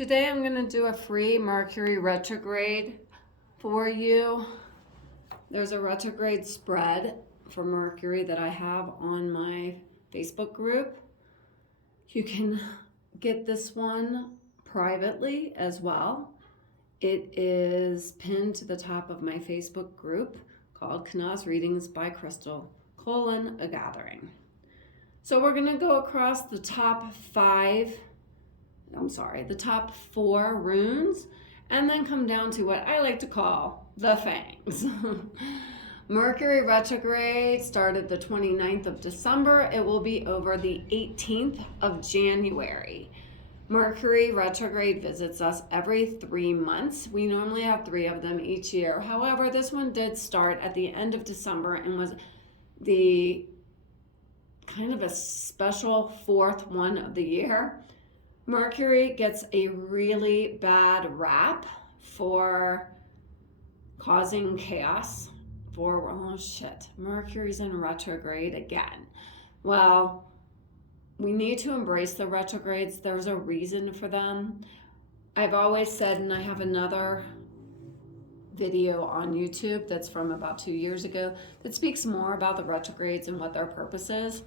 Today I'm going to do a free Mercury retrograde for you. There's a retrograde spread for Mercury that I have on my Facebook group. You can get this one privately as well. It is pinned to the top of my Facebook group called Kanaz Readings by Crystal, a gathering. So we're going to go across the top the top 4 runes, and then come down to what I like to call the fangs. Mercury retrograde started the 29th of December. It will be over the 18th of January. Mercury retrograde visits us every 3 months. We normally have 3 of them each year. However, this one did start at the end of December and was the kind of a special 4th one of the year. Mercury gets a really bad rap for causing chaos. Mercury's in retrograde again. Well, we need to embrace the retrogrades. There's a reason for them. I've always said, and I have another video on YouTube that's from about 2 years ago that speaks more about the retrogrades and what their purpose is.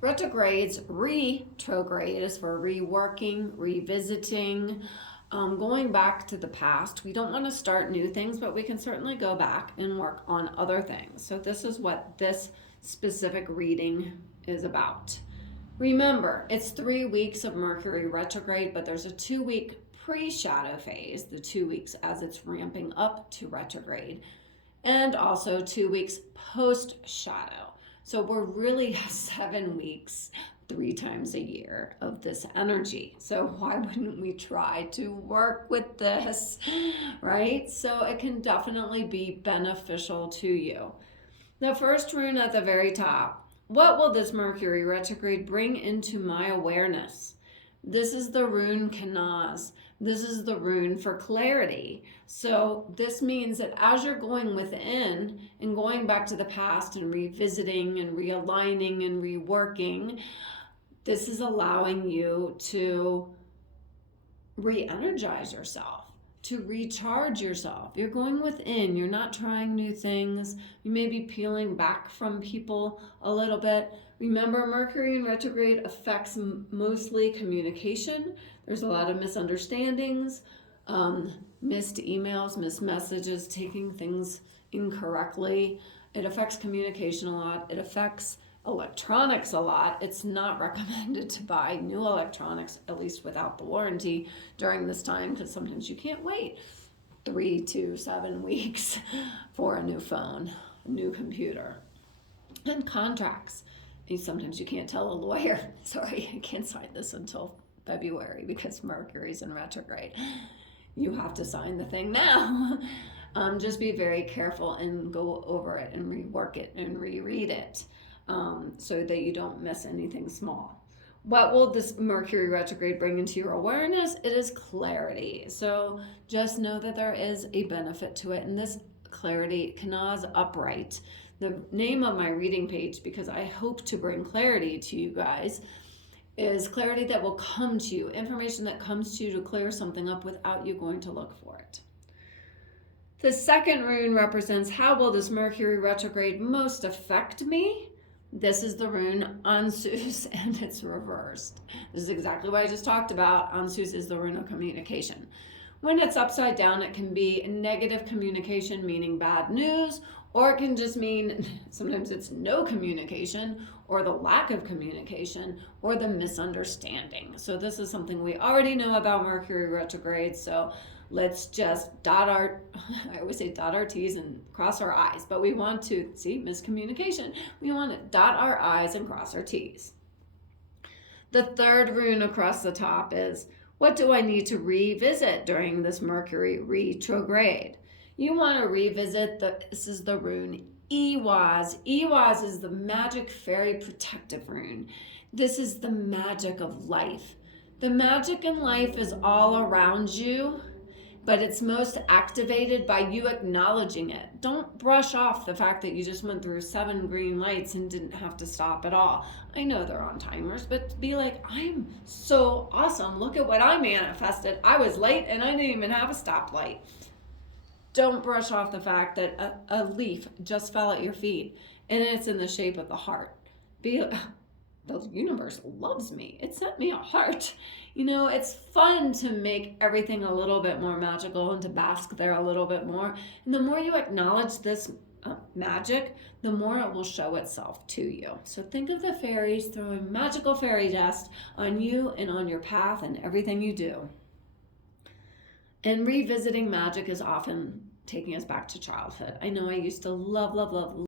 Retrograde is for reworking, revisiting, going back to the past. We don't want to start new things, but we can certainly go back and work on other things. So this is what this specific reading is about. Remember, it's 3 weeks of Mercury retrograde, but there's a 2-week pre-shadow phase, the 2 weeks as it's ramping up to retrograde, and also 2 weeks post-shadow. So we're really 7 weeks, 3 times a year of this energy. So why wouldn't we try to work with this, right? So it can definitely be beneficial to you. The first rune at the very top. What will this Mercury retrograde bring into my awareness? This is the rune Kanaz. This is the rune for clarity. So this means that as you're going within and going back to the past and revisiting and realigning and reworking, this is allowing you to re-energize yourself, to recharge yourself. You're going within. You're not trying new things. You may be peeling back from people a little bit. Remember, Mercury in retrograde affects mostly communication. There's a lot of misunderstandings, missed emails, missed messages, taking things incorrectly. It affects communication a lot. It affects electronics a lot. It's not recommended to buy new electronics, at least without the warranty, during this time, because sometimes you can't wait 3 to 7 weeks for a new phone, a new computer. And contracts. And sometimes you can't tell a lawyer, sorry, I can't sign this until February because Mercury's in retrograde. You have to sign the thing now. Just be very careful and go over it and rework it and reread it so that you don't miss anything small. What will this Mercury retrograde bring into your awareness? It is clarity. So just know that there is a benefit to it. And this clarity, Kanaz Upright, the name of my reading page, because I hope to bring clarity to you guys, is clarity that will come to you, information that comes to you to clear something up without you going to look for it. The second rune represents how will this Mercury retrograde most affect me? This is the rune Ansus, and it's reversed. This is exactly what I just talked about. Ansus is the rune of communication. When it's upside down, it can be negative communication, meaning bad news, or it can just mean sometimes it's no communication, or the lack of communication, or the misunderstanding. So this is something we already know about Mercury retrograde, so let's just I always say dot our T's and cross our I's, but we want to, see, miscommunication. We want to dot our I's and cross our T's. The third rune across the top is, what do I need to revisit during this Mercury retrograde? You want to revisit this is the rune Ewaz. Ewaz is the magic fairy protective rune. This is the magic of life. The magic in life is all around you. but it's most activated by you acknowledging it. Don't brush off the fact that you just went through 7 green lights and didn't have to stop at all. I know they're on timers, but be like, I'm so awesome. Look at what I manifested. I was late and I didn't even have a stoplight. Don't brush off the fact that a leaf just fell at your feet and it's in the shape of the heart. The universe loves me. It sent me a heart. It's fun to make everything a little bit more magical and to bask there a little bit more. And the more you acknowledge this magic, the more it will show itself to you. So think of the fairies throwing magical fairy dust on you and on your path and everything you do. And revisiting magic is often taking us back to childhood. I know I used to love, love, love,